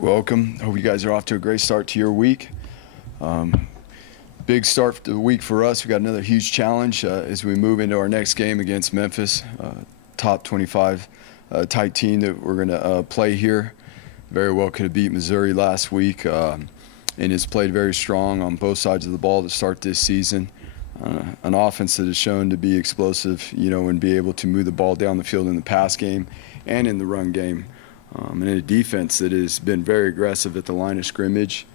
Welcome. Hope you guys are off to a great start to your week. Big start to the week for us. We got another huge challenge as we move into our next game against Memphis, top 25 tight team that we're going to play here. Very well could have beat Missouri last week and has played very strong on both sides of the ball to start this season. An offense that is shown to be explosive, and be able to move the ball down the field in the pass game and in the run game. And a defense that has been very aggressive at the line of scrimmage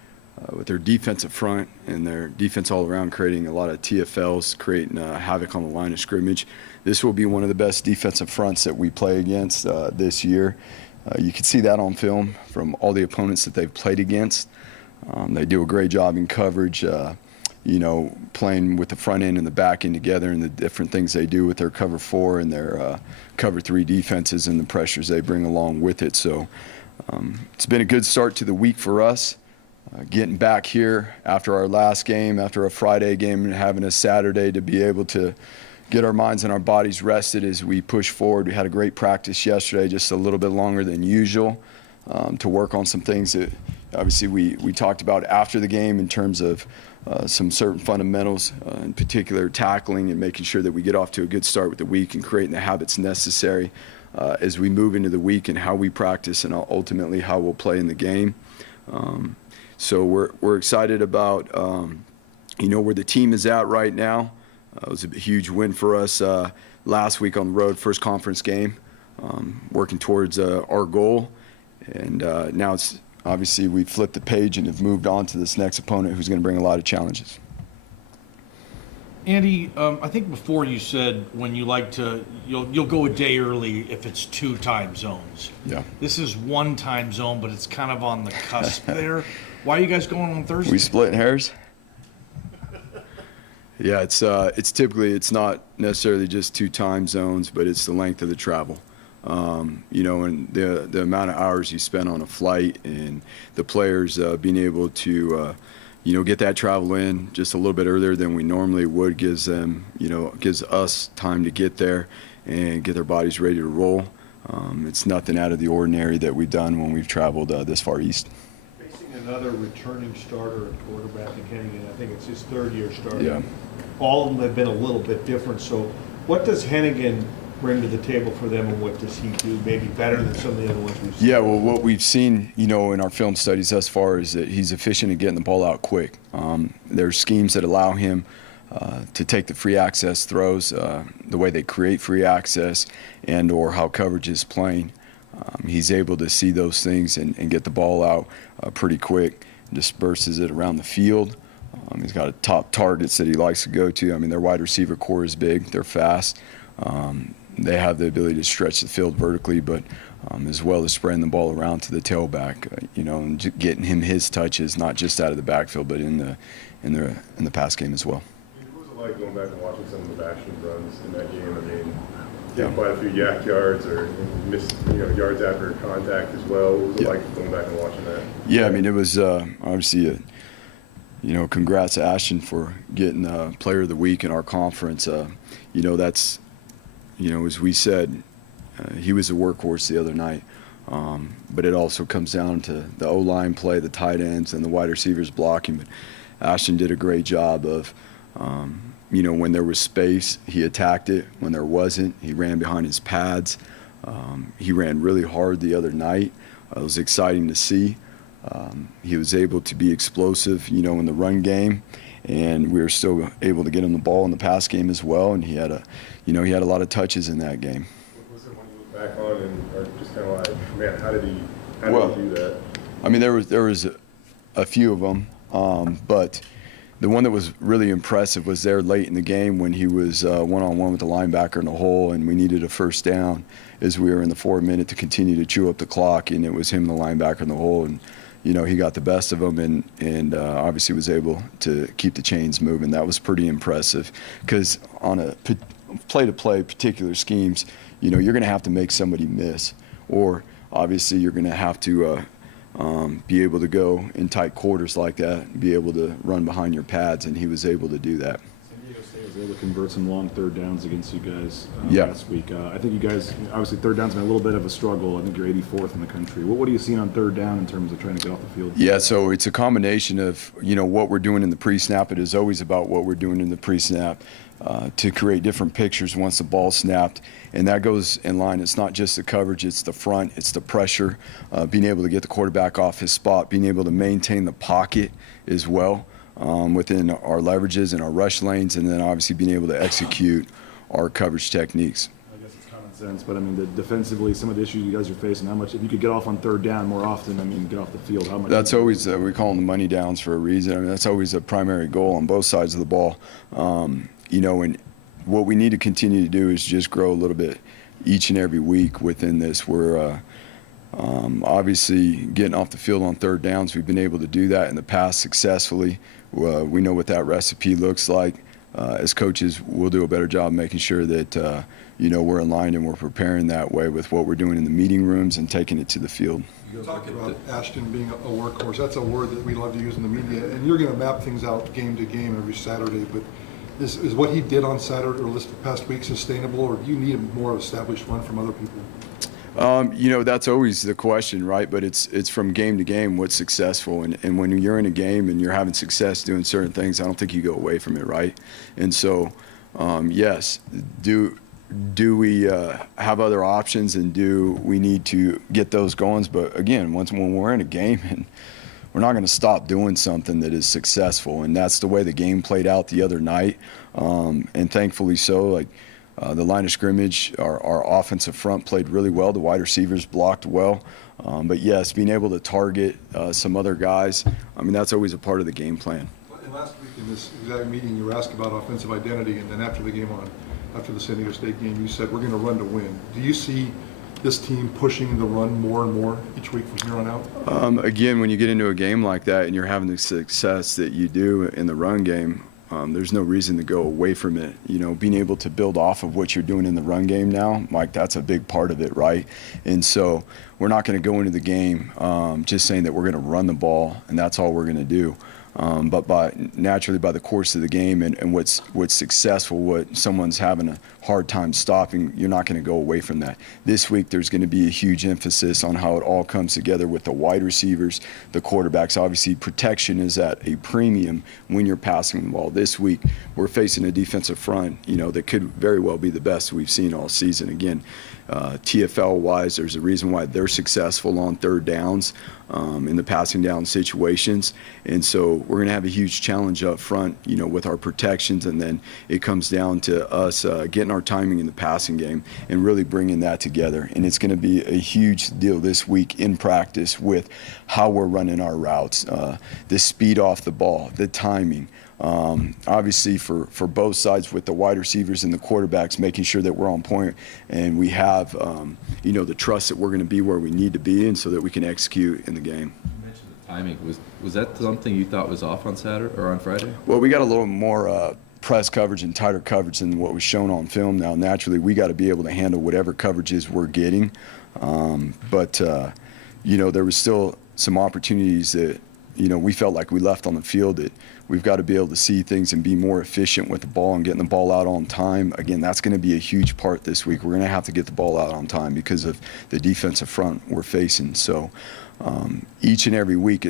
with their defensive front and their defense all around, creating a lot of TFLs, creating havoc on the line of scrimmage. This will be one of the best defensive fronts that we play against this year. You can see that on film from all the opponents that they've played against. They do a great job in coverage, playing with the front end and the back end together, and the different things they do with their cover 4 and their cover 3 defenses and the pressures they bring along with it. So it's been a good start to the week for us. Getting back here after our last game, after a Friday game, and having a Saturday to be able to get our minds and our bodies rested as we push forward. We had a great practice yesterday, just a little bit longer than usual, to work on some things that obviously we talked about after the game in terms of some certain fundamentals, in particular tackling and making sure that we get off to a good start with the week and creating the habits necessary as we move into the week and how we practice and ultimately how we'll play in the game. So we're excited about where the team is at right now. It was a huge win for us last week on the road, first conference game, working towards our goal. And now it's obviously we've flipped the page and have moved on to this next opponent who's going to bring a lot of challenges. Andy, I think before you said when you like to, you'll go a day early if it's 2 time zones. Yeah. This is 1 time zone, but it's kind of on the cusp there. Why are you guys going on Thursday? We splitting hairs? Yeah, it's typically, it's not necessarily just 2 time zones, but it's the length of the travel. And the amount of hours you spend on a flight, and the players being able to, get that travel in just a little bit earlier than we normally would gives us time to get there and get their bodies ready to roll. It's nothing out of the ordinary that we've done when we've traveled this far east. Facing another returning starter at quarterback in Hennigan, I think it's his 3rd year starting. Yeah. All of them have been a little bit different. So what does Hennigan bring to the table for them, and what does he do maybe better than some of the other ones we've seen? Yeah, well, what we've seen, in our film studies thus far is that he's efficient at getting the ball out quick. There's schemes that allow him to take the free access throws, the way they create free access, and or how coverage is playing. He's able to see those things and get the ball out pretty quick, disperses it around the field. He's got top targets that he likes to go to. I mean, their wide receiver core is big. They're fast. They have the ability to stretch the field vertically, but as well as spreading the ball around to the tailback, and getting him his touches, not just out of the backfield, but in the pass game as well. What was it like going back and watching some of the bashing runs in that game? I mean, getting quite a few yak yards or missed yards after contact as well. What was it like going back and watching that? Yeah, I mean, it was obviously congrats to Ashton for getting Player of the Week in our conference. That's, as we said, he was a workhorse the other night. But it also comes down to the O-line play, the tight ends, and the wide receivers blocking. But Ashton did a great job of, when there was space, he attacked it. When there wasn't, he ran behind his pads. He ran really hard the other night. It was exciting to see. He was able to be explosive, in the run game, and we were still able to get him the ball in the pass game as well. And he had a lot of touches in that game. What was it when you look back on and are just kind of like, man, how did he do that? I mean, there was a few of them, but the one that was really impressive was there late in the game when he was one-on-one with the linebacker in the hole, and we needed a first down as we were in the 4th minute to continue to chew up the clock, and it was him and the linebacker in the hole, and he got the best of them and obviously was able to keep the chains moving. That was pretty impressive because on a play-to-play particular schemes, you're going to have to make somebody miss, or obviously you're going to have to be able to go in tight quarters like that and be able to run behind your pads, and he was able to do that. San Diego State was able to convert some long third downs against you guys Yeah. last week. I think you guys, obviously third down's been a little bit of a struggle. I think you're 84th in the country. What are you seeing on third down in terms of trying to get off the field? Yeah, so it's a combination of, what we're doing in the pre-snap. It is always about what we're doing in the pre-snap to create different pictures once the ball's snapped. And that goes in line. It's not just the coverage, it's the front, it's the pressure, being able to get the quarterback off his spot, being able to maintain the pocket as well within our leverages and our rush lanes, and then obviously being able to execute our coverage techniques. I guess it's common sense, but I mean, defensively, some of the issues you guys are facing, how much, if you could get off on third down more often, I mean, get off the field, how much? That's always, we call them the money downs for a reason. I mean, that's always a primary goal on both sides of the ball. And what we need to continue to do is just grow a little bit each and every week within this. We're obviously getting off the field on third downs. We've been able to do that in the past successfully. We know what that recipe looks like. As coaches, we'll do a better job making sure that we're aligned and we're preparing that way with what we're doing in the meeting rooms and taking it to the field. You talked about Ashton being a workhorse. That's a word that we love to use in the media, and you're going to map things out game to game every Saturday. But is what he did on Saturday or this past week sustainable, or do you need a more established run from other people? That's always the question, right? But it's from game to game what's successful. And when you're in a game and you're having success doing certain things, I don't think you go away from it, right? And so, yes, do we have other options, and do we need to get those going? But again, when we're in a game, and we're not going to stop doing something that is successful. And that's the way the game played out the other night. And thankfully so, like, the line of scrimmage, our offensive front played really well. The wide receivers blocked well. But yes, being able to target some other guys, I mean, that's always a part of the game plan. And last week in this exact meeting, you were asked about offensive identity, and then after the game after the San Diego State game, you said, we're going to run to win. Do you see this team pushing the run more and more each week from here on out? Again, when you get into a game like that and you're having the success that you do in the run game, there's no reason to go away from it. Being able to build off of what you're doing in the run game now, Mike, that's a big part of it, right? And so we're not going to go into the game just saying that we're going to run the ball and that's all we're going to do. But naturally by the course of the game and what's successful, what someone's having a hard time stopping, you're not going to go away from that. This week there's going to be a huge emphasis on how it all comes together with the wide receivers, the quarterbacks. Obviously protection is at a premium when you're passing the ball. This week we're facing a defensive front, that could very well be the best we've seen all season. Again, TFL-wise, there's a reason why they're successful on third downs in the passing down situations. And so we're going to have a huge challenge up front, with our protections. And then it comes down to us getting our timing in the passing game and really bringing that together. And it's going to be a huge deal this week in practice with how we're running our routes, the speed off the ball, the timing. Obviously for both sides with the wide receivers and the quarterbacks, making sure that we're on point and we have, the trust that we're going to be where we need to be and so that we can execute in the game. You mentioned the timing. Was that something you thought was off on Saturday or on Friday? Well, we got a little more press coverage and tighter coverage than what was shown on film. Now, naturally, we got to be able to handle whatever coverages we're getting. But there was still some opportunities that, we felt like we left on the field that we've got to be able to see things and be more efficient with the ball and getting the ball out on time. Again, that's going to be a huge part this week. We're going to have to get the ball out on time because of the defensive front we're facing. So each and every week,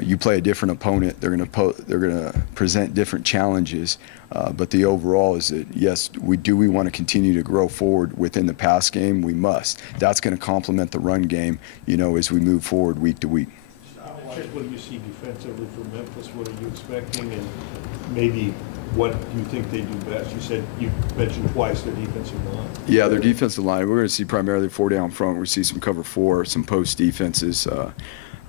you play a different opponent. They're going to present different challenges. But the overall is that, yes, we want to continue to grow forward within the pass game? We must. That's going to complement the run game, as we move forward week to week. Just what do you see defensively from Memphis? What are you expecting? And maybe what do you think they do best? You mentioned twice their defensive line. Yeah, their defensive line. We're going to see primarily 4 down front. We see some cover 4, some post defenses,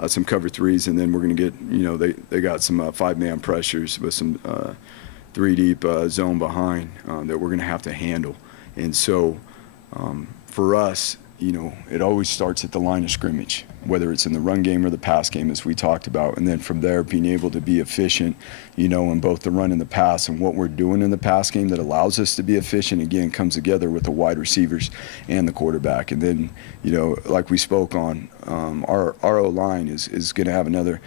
some cover 3s, and then we're going to get, they got some 5-man pressures with some 3 deep zone behind that we're going to have to handle. And so for us, it always starts at the line of scrimmage, whether it's in the run game or the pass game, as we talked about. And then from there, being able to be efficient, in both the run and the pass. And what we're doing in the pass game that allows us to be efficient, again, comes together with the wide receivers and the quarterback. And then, like we spoke on, our O-line is going to have another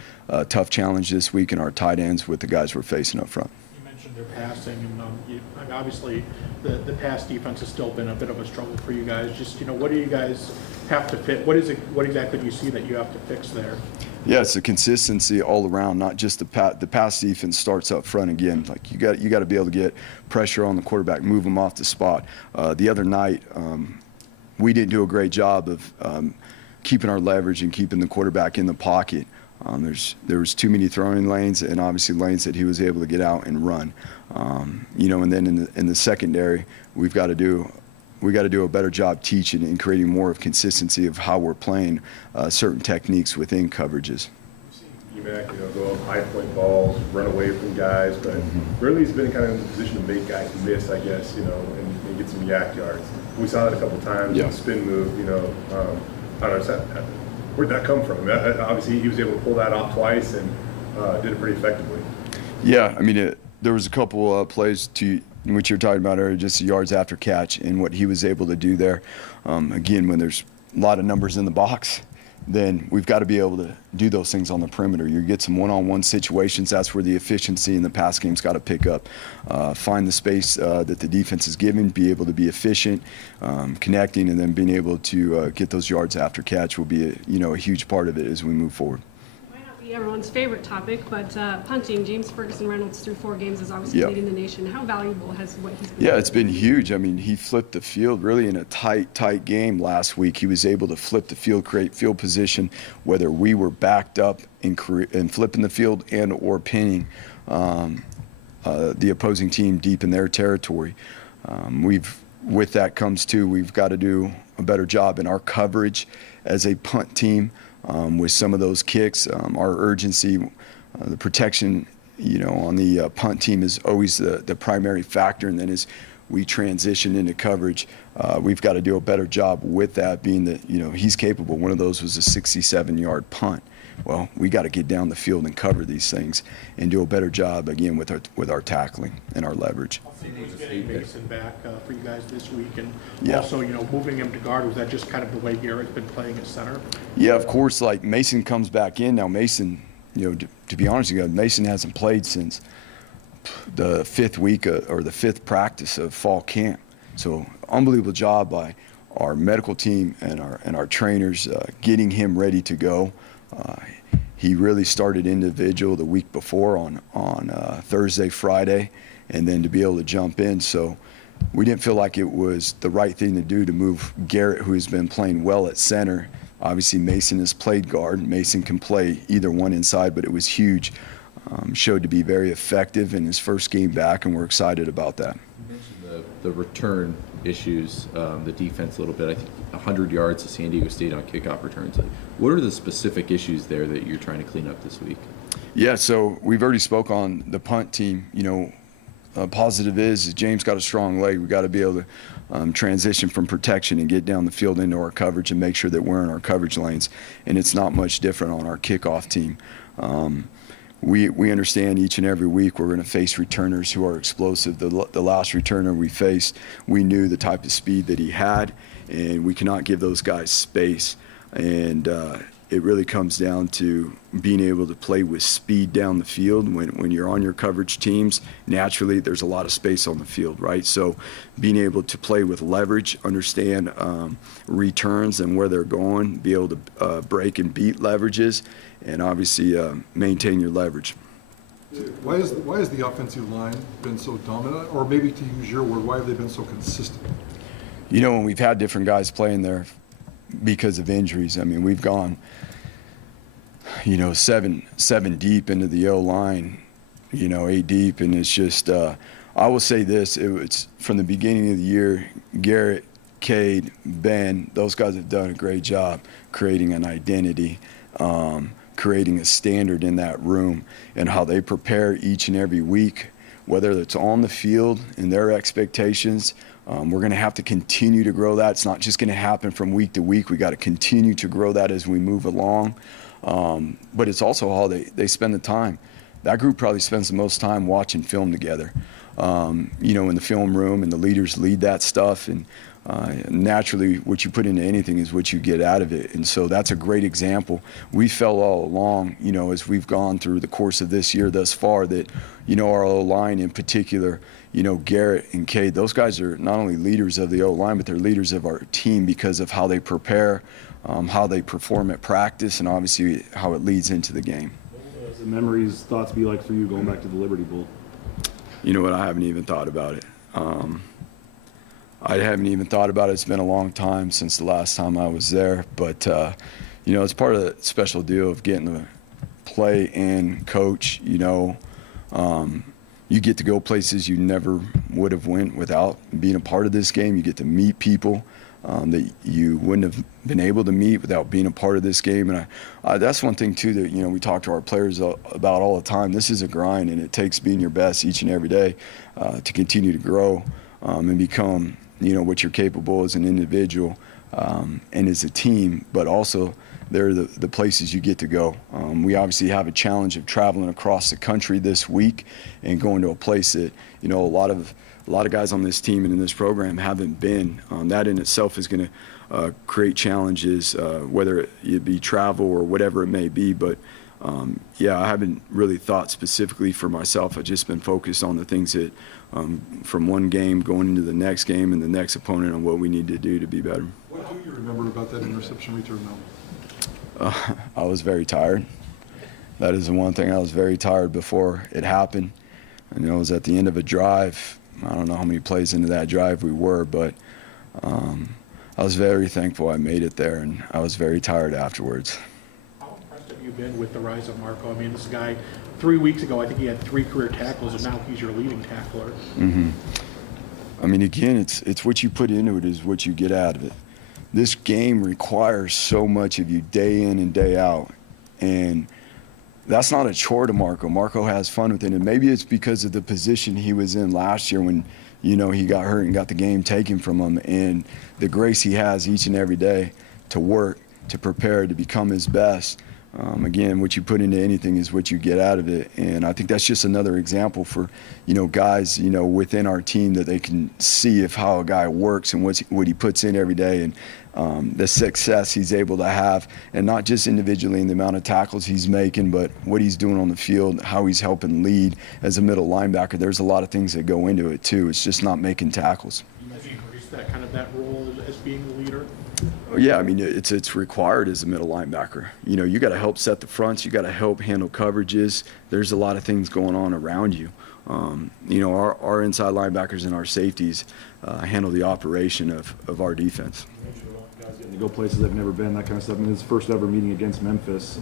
tough challenge this week in our tight ends with the guys we're facing up front. You mentioned mentioned their passing, and I mean, obviously the pass defense has still been a bit of a struggle for you guys. Just, what do you guys have to fit? What exactly do you see that you have to fix there? Yeah, it's the consistency all around, not just the pass defense starts up front again. Like you got to be able to get pressure on the quarterback, move them off the spot. The other night, we didn't do a great job of keeping our leverage and keeping the quarterback in the pocket. There was too many throwing lanes, and obviously lanes that he was able to get out and run. And then in the secondary, we got to do a better job teaching and creating more of consistency of how we're playing certain techniques within coverages. EMAC, go up high point balls, run away from guys, but really he's been kind of in the position to make guys miss, I guess, and get some yak yards. We saw that a couple times, Yeah. the spin move, I don't know, where'd that come from? Obviously he was able to pull that off twice and did it pretty effectively. Yeah, I mean, there was a couple plays to what you're talking about earlier, just the yards after catch and what he was able to do there. Again, when there's a lot of numbers in the box, then we've got to be able to do those things on the perimeter. You get some one-on-one situations. That's where the efficiency in the pass game's got to pick up. Find the space that the defense is given, be able to be efficient, connecting, and then being able to get those yards after catch will be a huge part of it as we move forward. Might not be everyone's favorite topic, but punting. James Ferguson Reynolds through 4 games is obviously leading the nation. How valuable has what he's been? Yeah, it's been huge. I mean, he flipped the field really in a tight game last week. He was able to flip the field, create field position, whether we were backed up and flipping the field and or pinning the opposing team deep in their territory. With that comes too, we've got to do a better job in our coverage as a punt team with some of those kicks. Our urgency, the protection, on the punt team is always the primary factor. And then as we transition into coverage, we've got to do a better job with that, being that, he's capable. One of those was a 67-yard punt. Well, we got to get down the field and cover these things and do a better job, again, with our tackling and our leverage. Getting Mason back for you guys this week, and Yeah. also, moving him to guard, was that just kind of the way Garrett's been playing at center? Yeah, of course, like Mason comes back in. Now Mason, to be honest with you, Mason hasn't played since the 5th week or the 5th practice of fall camp. So unbelievable job by our medical team and our trainers getting him ready to go. He really started individual the week before on Thursday, Friday, and then to be able to jump in. So we didn't feel like it was the right thing to do to move Garrett, who has been playing well at center. Obviously, Mason has played guard. Mason can play either one inside, but it was huge. Showed to be very effective in his first game back, and we're excited about that. You mentioned the return issues, the defense a little bit. I think 100 yards to San Diego State on kickoff returns. What are the specific issues there that you're trying to clean up this week? Yeah, so we've already spoke on the punt team. Positive is James got a strong leg. We got to be able to transition from protection and get down the field into our coverage and make sure that we're in our coverage lanes. And it's not much different on our kickoff team. We understand each and every week we're going to face returners who are explosive. The last returner we faced, we knew the type of speed that he had, and we cannot give those guys space. And it really comes down to being able to play with speed down the field. When you're on your coverage teams, naturally there's a lot of space on the field, right? So being able to play with leverage, understand returns and where they're going, be able to break and beat leverages, and obviously maintain your leverage. Why has the offensive line been so dominant? Or maybe to use your word, why have they been so consistent? When we've had different guys playing there because of injuries, I mean, we've gone, seven deep into the O-line, 8 deep, and it's just, I will say this, it's from the beginning of the year, Garrett, Cade, Ben, those guys have done a great job creating an identity, creating a standard in that room, and how they prepare each and every week, whether it's on the field and their expectations. We're going to have to continue to grow that. It's not just going to happen from week to week. We got to continue to grow that as we move along. But it's also how they spend the time. That group probably spends the most time watching film together, in the film room, and the leaders lead that stuff. And naturally what you put into anything is what you get out of it. And so that's a great example. We felt all along, as we've gone through the course of this year thus far, that, our O-line in particular, Garrett and Cade, those guys are not only leaders of the O-line, but they're leaders of our team because of how they prepare, how they perform at practice, and obviously how it leads into the game. What does the memories, thoughts be like for you going back to the Liberty Bowl? You know what? I haven't even thought about it. I haven't even thought about it. It's been a long time since the last time I was there. But, it's part of the special deal of getting to play and coach. You get to go places you never would have went without being a part of this game. You get to meet people that you wouldn't have been able to meet without being a part of this game. And that's one thing, too, that, we talk to our players about all the time. This is a grind, and it takes being your best each and every day to continue to grow and become, what you're capable as an individual and as a team, but also they're the places you get to go. We obviously have a challenge of traveling across the country this week and going to a place that, a lot of guys on this team and in this program haven't been. That in itself is going to create challenges, whether it be travel or whatever it may be. But I haven't really thought specifically for myself. I've just been focused on the things that from one game going into the next game and the next opponent on what we need to do to be better. What do you remember about that interception return now? I was very tired. That is the one thing. I was very tired before it happened. It was at the end of a drive. I don't know how many plays into that drive we were, but I was very thankful I made it there, and I was very tired afterwards. How impressed have you been with the rise of Marco? I mean, this guy, 3 weeks ago, I think he had 3 career tackles, and now he's your leading tackler. Mm-hmm. I mean, again, it's what you put into it is what you get out of it. This game requires so much of you day in and day out, and that's not a chore to Marco. Marco has fun with it, and maybe it's because of the position he was in last year when, he got hurt and got the game taken from him, and the grace he has each and every day to work, to prepare, to become his best. Again, what you put into anything is what you get out of it, and I think that's just another example for, guys, within our team that they can see if how a guy works and what he puts in every day, and the success he's able to have, and not just individually in the amount of tackles he's making, but what he's doing on the field, how he's helping lead as a middle linebacker. There's a lot of things that go into it too. It's just not making tackles. Have you embraced that role as being the leader? Yeah, I mean, it's required as a middle linebacker. You got to help set the fronts. You got to help handle coverages. There's a lot of things going on around you. Our inside linebackers and our safeties handle the operation of our defense. Guys getting to go places they've never been, that kind of stuff. I mean, his first ever meeting against Memphis.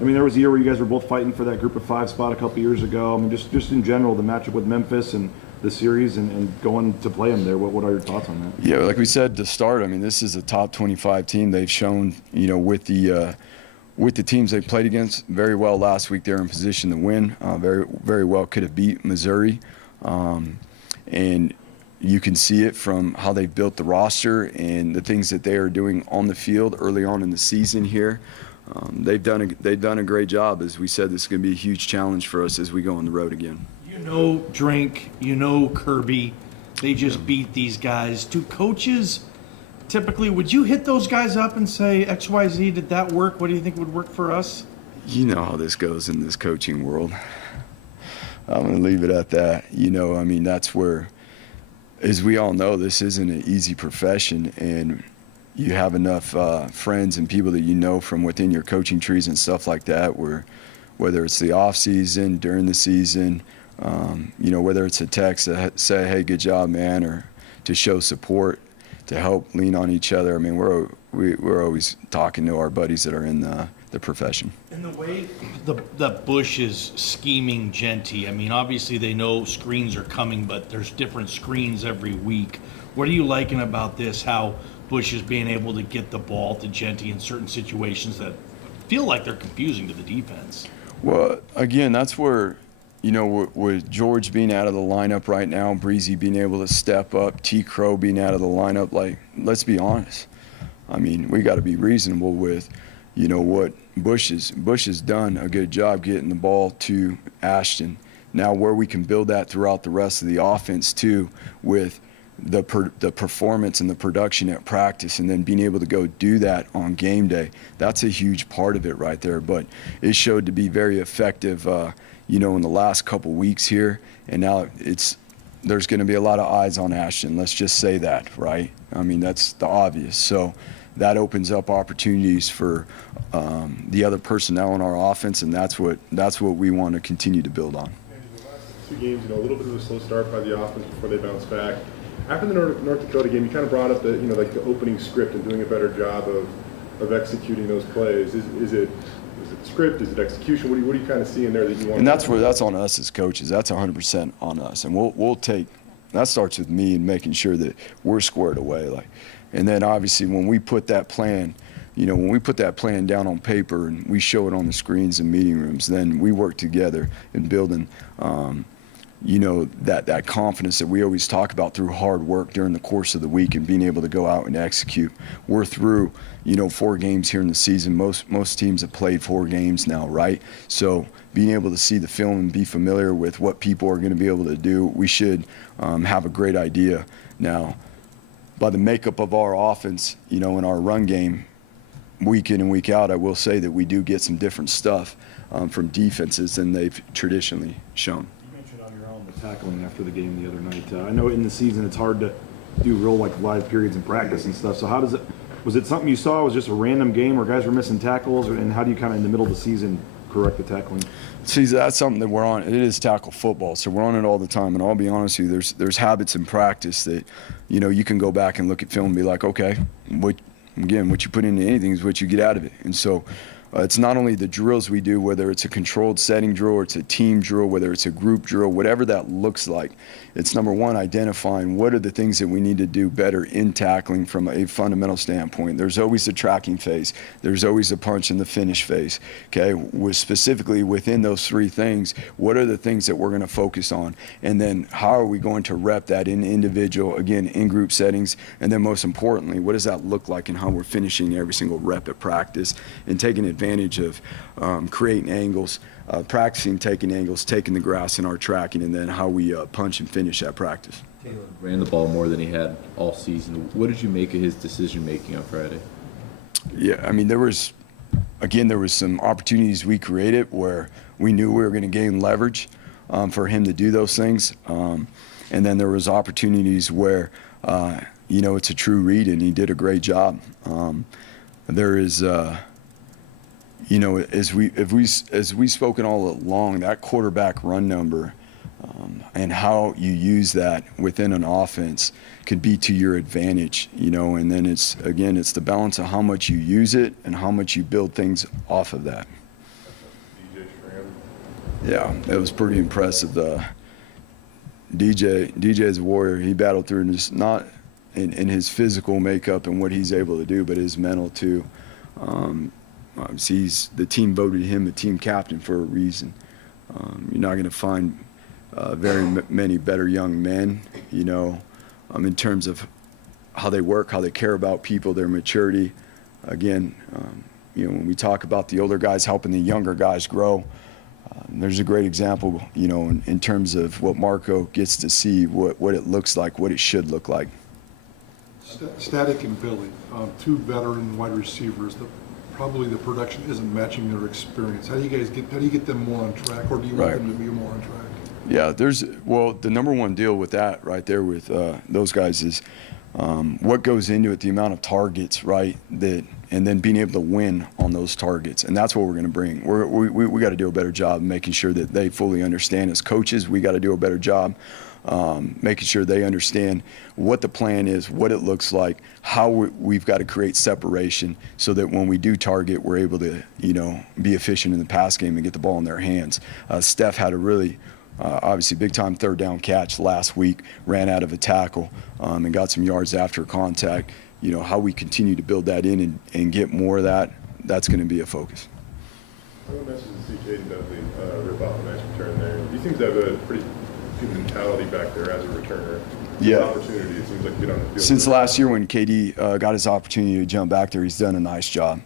There was a year where you guys were both fighting for that group of 5 spot a couple years ago. I mean, just in general, the matchup with Memphis and the series and going to play them there. What are your thoughts on that? Yeah, like we said to start, I mean, this is a top 25 team. They've shown, with the teams they played against very well last week. They're in position to win. Very, very well could have beat Missouri. And you can see it from how they've built the roster and the things that they are doing on the field early on in the season here. They've done a great job. As we said, this is going to be a huge challenge for us as we go on the road again. Drink, Kirby, they just beat these guys. Do coaches typically, would you hit those guys up and say, XYZ, did that work? What do you think would work for us? You know how this goes in this coaching world. I'm going to leave it at that. That's where, as we all know, this isn't an easy profession, and you have enough friends and people that from within your coaching trees and stuff like that, where whether it's the off season, during the season, whether it's a text to say, hey, good job, man, or to show support, to help lean on each other. I mean, we're always talking to our buddies that are in the profession. And the way the Bush is scheming Genty, I mean, obviously they know screens are coming, but there's different screens every week. What are you liking about this, how Bush is being able to get the ball to Genty in certain situations that feel like they're confusing to the defense? Well, again, that's where, with George being out of the lineup right now, Breezy being able to step up, T. Crow being out of the lineup, let's be honest. I mean, we got to be reasonable with, what Bush has done a good job getting the ball to Ashton. Now where we can build that throughout the rest of the offense too, with the performance and the production at practice, and then being able to go do that on game day, that's a huge part of it right there. But it showed to be very effective, in the last couple weeks here, and now there's going to be a lot of eyes on Ashton. Let's just say that, right? I mean, that's the obvious. So that opens up opportunities for the other personnel in our offense, and that's what we want to continue to build on. The last 2 games, a little bit of a slow start by the offense before they bounce back. After the North Dakota game, you kind of brought up the the opening script and doing a better job of executing those plays. Is it script? Is it execution? What do you kind of see in there that you want? And that's on us as coaches. That's 100% on us, and we'll take. That starts with me and making sure that we're squared away. And then obviously when we put that plan, when we put that plan down on paper and we show it on the screens in meeting rooms, then we work together in building, that confidence that we always talk about through hard work during the course of the week and being able to go out and execute. We're through, 4 games here in the season. Most teams have played 4 games now, right? So being able to see the film and be familiar with what people are going to be able to do, we should have a great idea. Now, by the makeup of our offense, in our run game, week in and week out, I will say that we do get some different stuff from defenses than they've traditionally shown. You mentioned on your own the tackling after the game the other night. I know in the season it's hard to do real live periods in practice and stuff. So was it something you saw? Was it just a random game where guys were missing tackles, and how do you kind of in the middle of the season correct the tackling? See, that's something that we're on. It is tackle football, so we're on it all the time. And I'll be honest with you, there's habits in practice that, you can go back and look at film and be like, okay, what you put into anything is what you get out of it. And so it's not only the drills we do, whether it's a controlled setting drill or it's a team drill, whether it's a group drill, whatever that looks like. It's number one, identifying what are the things that we need to do better in tackling from a fundamental standpoint. There's always the tracking phase. There's always the punch and the finish phase. Okay, specifically within those 3 things, what are the things that we're going to focus on? And then how are we going to rep that in individual, again, in group settings? And then most importantly, what does that look like and how we're finishing every single rep at practice and taking advantage of creating angles, practicing taking angles, taking the grass in our tracking, and then how we punch and finish at practice. Taylor ran the ball more than he had all season. What did you make of his decision making on Friday? Yeah, I mean, there was some opportunities we created where we knew we were going to gain leverage for him to do those things, and then there was opportunities where it's a true read and he did a great job. There is as we've spoken all along, that quarterback run number and how you use that within an offense could be to your advantage, and then it's the balance of how much you use it and how much you build things off of that. Yeah, it was pretty impressive. DJ is a warrior. He battled through just not in his physical makeup and what he's able to do, but his mental too. The team voted him a team captain for a reason. You're not going to find very many better young men, in terms of how they work, how they care about people, their maturity. Again, when we talk about the older guys helping the younger guys grow, there's a great example, in terms of what Marco gets to see, what it looks like, what it should look like. Static and Billy, 2 veteran wide receivers. Probably the production isn't matching their experience. How do you get them more on track, or do you want them to be more on track? Yeah, the number one deal with that right there with those guys is what goes into it, the amount of targets, right, and then being able to win on those targets. And that's what we're going to bring. We got to do a better job making sure that they fully understand. As coaches, we got to do a better job making sure they understand what the plan is, what it looks like, how we've got to create separation so that when we do target, we're able to, be efficient in the pass game and get the ball in their hands. Steph had a really, obviously big-time third down catch last week, ran out of a tackle and got some yards after contact. How we continue to build that in and get more of that, that's going to be a focus. I want to mention to see Caden Dudley rip off a nice return there. He seems to have a pretty good mentality back there as a returner. Yeah. Opportunity, it seems like to get on the field. Since last year when KD got his opportunity to jump back there, he's done a nice job.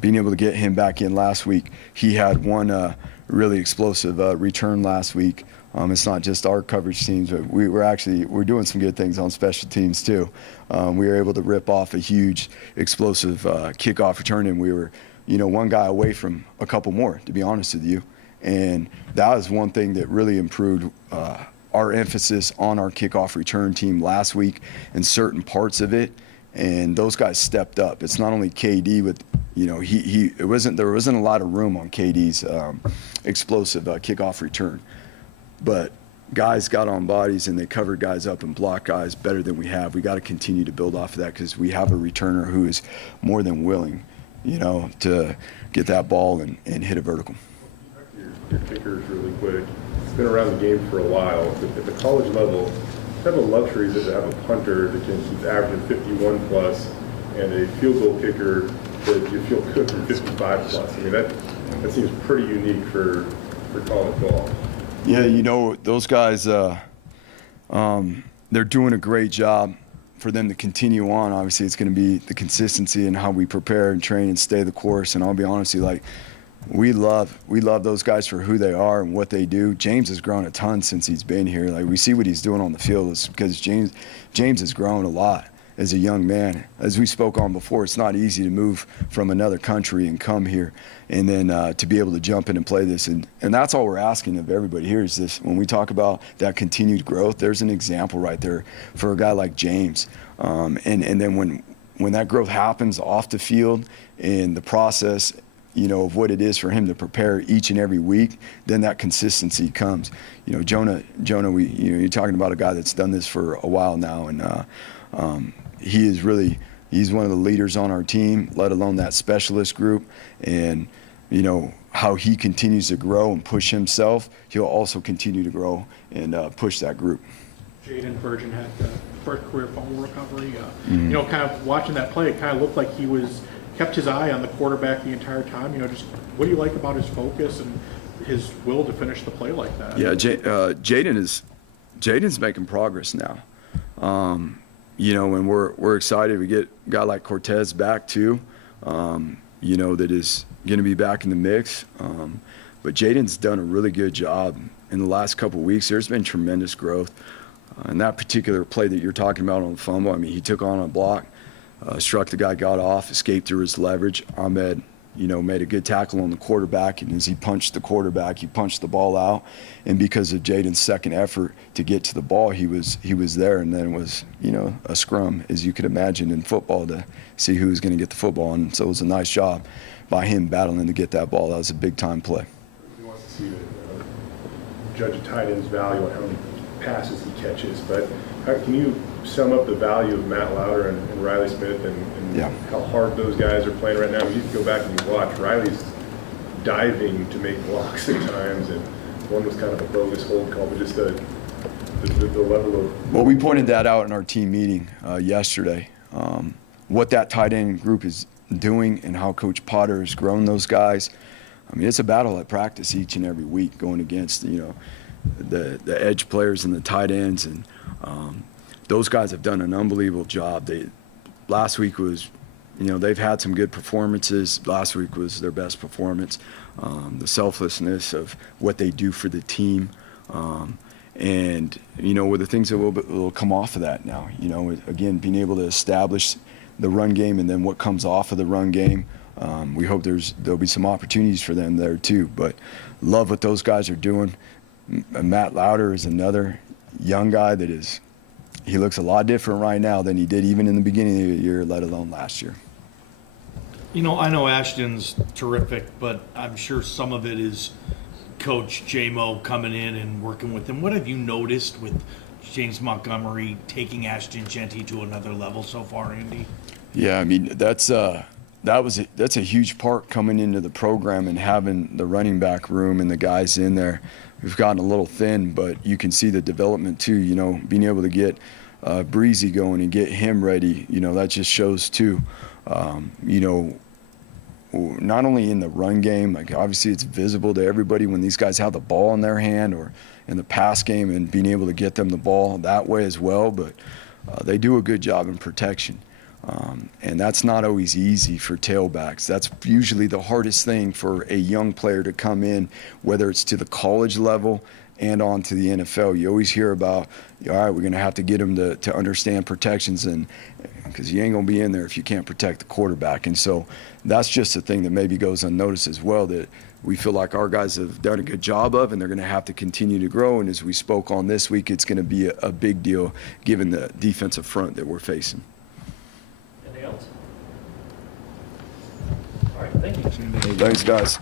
Being able to get him back in last week, he had one really explosive return last week It's not just our coverage teams, but we're doing some good things on special teams too. We were able to rip off a huge explosive kickoff return, and we were, one guy away from a couple more, to be honest with you. And that was one thing that really improved our emphasis on our kickoff return team last week in certain parts of it. And those guys stepped up. It's not only KD, but there wasn't a lot of room on KD's explosive kickoff return. But guys got on bodies and they covered guys up and blocked guys better than we have. We got to continue to build off of that because we have a returner who is more than willing, to get that ball and hit a vertical. Your kickers really quick. It's been around the game for a while. At the college level, kind of the luxury is to have a punter that keeps averaging 51 plus and a field goal kicker that you feel good from 55 plus. I mean, that seems pretty unique for college ball. Yeah, those guys, they're doing a great job. For them to continue on, obviously, it's going to be the consistency and how we prepare and train and stay the course. And I'll be honest with you, we love those guys for who they are and what they do. James has grown a ton since he's been here. We see what he's doing on the field. It's because James has grown a lot as a young man. As we spoke on before, it's not easy to move from another country and come here and then to be able to jump in and play this. And that's all we're asking of everybody here is this. When we talk about that continued growth, there's an example right there for a guy like James. And then when that growth happens off the field and the process, of what it is for him to prepare each and every week, then that consistency comes. Jonah, you're talking about a guy that's done this for a while now, and he's one of the leaders on our team, let alone that specialist group. And, how he continues to grow and push himself, he'll also continue to grow and push that group. Jaden Virgin had the first career fumble recovery. Kind of watching that play, it kind of looked like he kept his eye on the quarterback the entire time. Just what do you like about his focus and his will to finish the play like that? Yeah, Jaden's making progress now. And we're excited. We get a guy like Cortez back too, that is going to be back in the mix. But Jaden's done a really good job in the last couple of weeks. There's been tremendous growth. And that particular play that you're talking about on the fumble, he took on a block, struck the guy, got off, escaped through his leverage. Ahmed, made a good tackle on the quarterback, and as he punched the quarterback, he punched the ball out. And because of Jaden's second effort to get to the ball, he was there, and then it was, a scrum, as you could imagine in football, to see who was going to get the football. And so it was a nice job by him battling to get that ball. That was a big-time play. He wants to see judge a tight end's value on how many passes he catches, but can you sum up the value of Matt Lauder and Riley Smith and how hard those guys are playing right now? You can go back and you watch. Riley's diving to make blocks at times, and one was kind of a bogus hold call, but just the level of... Well, we pointed that out in our team meeting yesterday, what that tight end group is doing and how Coach Potter has grown those guys. It's a battle at practice each and every week going against, the edge players and the tight ends, and those guys have done an unbelievable job. Last week was, they've had some good performances. Last week was their best performance. The selflessness of what they do for the team, and with the things that will come off of that now. Again, being able to establish the run game and then what comes off of the run game. We hope there'll be some opportunities for them there too. But love what those guys are doing. Matt Lauder is another young guy he looks a lot different right now than he did even in the beginning of the year, let alone last year. I know Ashton's terrific, but I'm sure some of it is Coach J-Mo coming in and working with him. What have you noticed with James Montgomery taking Ashton Jeanty to another level so far, Andy? Yeah, that's a huge part coming into the program and having the running back room and the guys in there. We've gotten a little thin, but you can see the development too, being able to get Breezy going and get him ready, that just shows too, not only in the run game, obviously it's visible to everybody when these guys have the ball in their hand, or in the pass game and being able to get them the ball that way as well, but they do a good job in protection. And that's not always easy for tailbacks. That's usually the hardest thing for a young player to come in, whether it's to the college level and on to the NFL. You always hear about, all right, we're going to have to get them to understand protections, and because you ain't going to be in there if you can't protect the quarterback. And so that's just a thing that maybe goes unnoticed as well, that we feel like our guys have done a good job of, and they're going to have to continue to grow. And as we spoke on this week, it's going to be a big deal given the defensive front that we're facing. Anything else? All right, thank you. Thanks, guys.